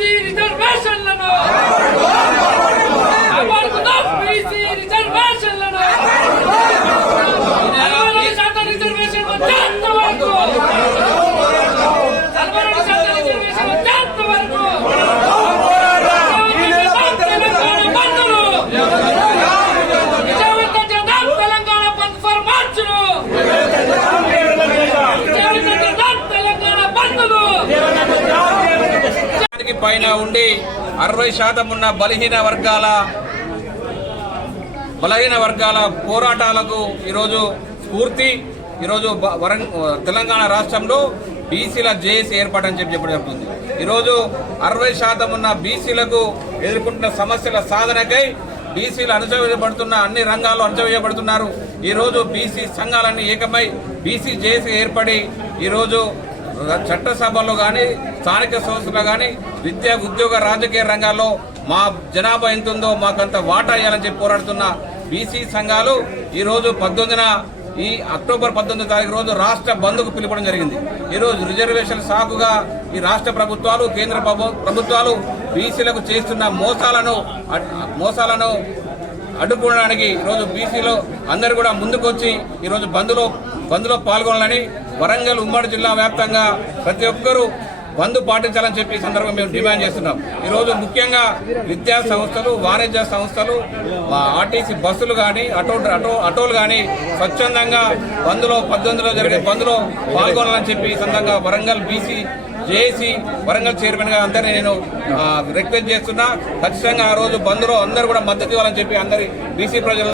Sisi intervescellano! పైన ఉండి అరవై శాతం ఉన్న బలహీన వర్గాల బలహీన వర్గాల పోరాటాలకు ఈరోజు స్ఫూర్తి. ఈరోజు వరం తెలంగాణ రాష్ట్రంలో బీసీల జేఏసీ ఏర్పాటని చెప్పి చెప్పడం జరుగుతుంది. ఈరోజు అరవై శాతం ఉన్న బీసీలకు ఎదుర్కొంటున్న సమస్యల సాధనకై బీసీలు అణచవేయబడుతున్న అన్ని రంగాల్లో అణచవేయబడుతున్నారు ఈరోజు బీసీ సంఘాలన్నీ ఏకమై బీసీ జేఏసీ ఏర్పడి ఈరోజు చట్టసభలో కానీ స్థానిక సంస్థలో కానీ విద్యా ఉద్యోగ రాజకీయ రంగాల్లో మా జనాభా ఎంత ఉందో మాకంత వాటా ఇవ్వాలని చెప్పి పోరాడుతున్న బీసీ సంఘాలు ఈరోజు పద్దెనిమిదిన ఈ అక్టోబర్ పద్దెనిమిది తారీఖు రోజు రాష్ట్ర బంద్కు పిలుపడం జరిగింది. ఈరోజు రిజర్వేషన్ సాకుగా ఈ రాష్ట్ర ప్రభుత్వాలు కేంద్ర ప్రభుత్వాలు బీసీలకు చేస్తున్న మోసాలను మోసాలను అడ్డుకోవడానికి ఈరోజు బీసీలో అందరు కూడా ముందుకొచ్చి ఈరోజు బంద్లో బంద్లో పాల్గొనాలని వరంగల్ ఉమ్మడి జిల్లా వ్యాప్తంగా ప్రతి ఒక్కరూ బంద్ పాటించాలని చెప్పి ఈ సందర్భంగా మేము డిమాండ్ చేస్తున్నాం. ఈరోజు ముఖ్యంగా విద్యా సంస్థలు వాణిజ్య సంస్థలు ఆర్టీసీ బస్సులు కానీ ఆటో ఆటో ఆటోలు కానీ స్వచ్ఛందంగా బంద్లో పద్దెనిమిదిలో జరిగే బంద్లో పాల్గొనాలని చెప్పి ఈ సందర్భంగా వరంగల్ బీసీ జేఏసీ వరంగల్ చైర్మన్గా అందరినీ నేను రిక్వెస్ట్ చేస్తున్నా. ఖచ్చితంగా ఆ రోజు బంద్లో అందరూ కూడా మద్దతు ఇవ్వాలని చెప్పి అందరి బీసీ ప్రజలు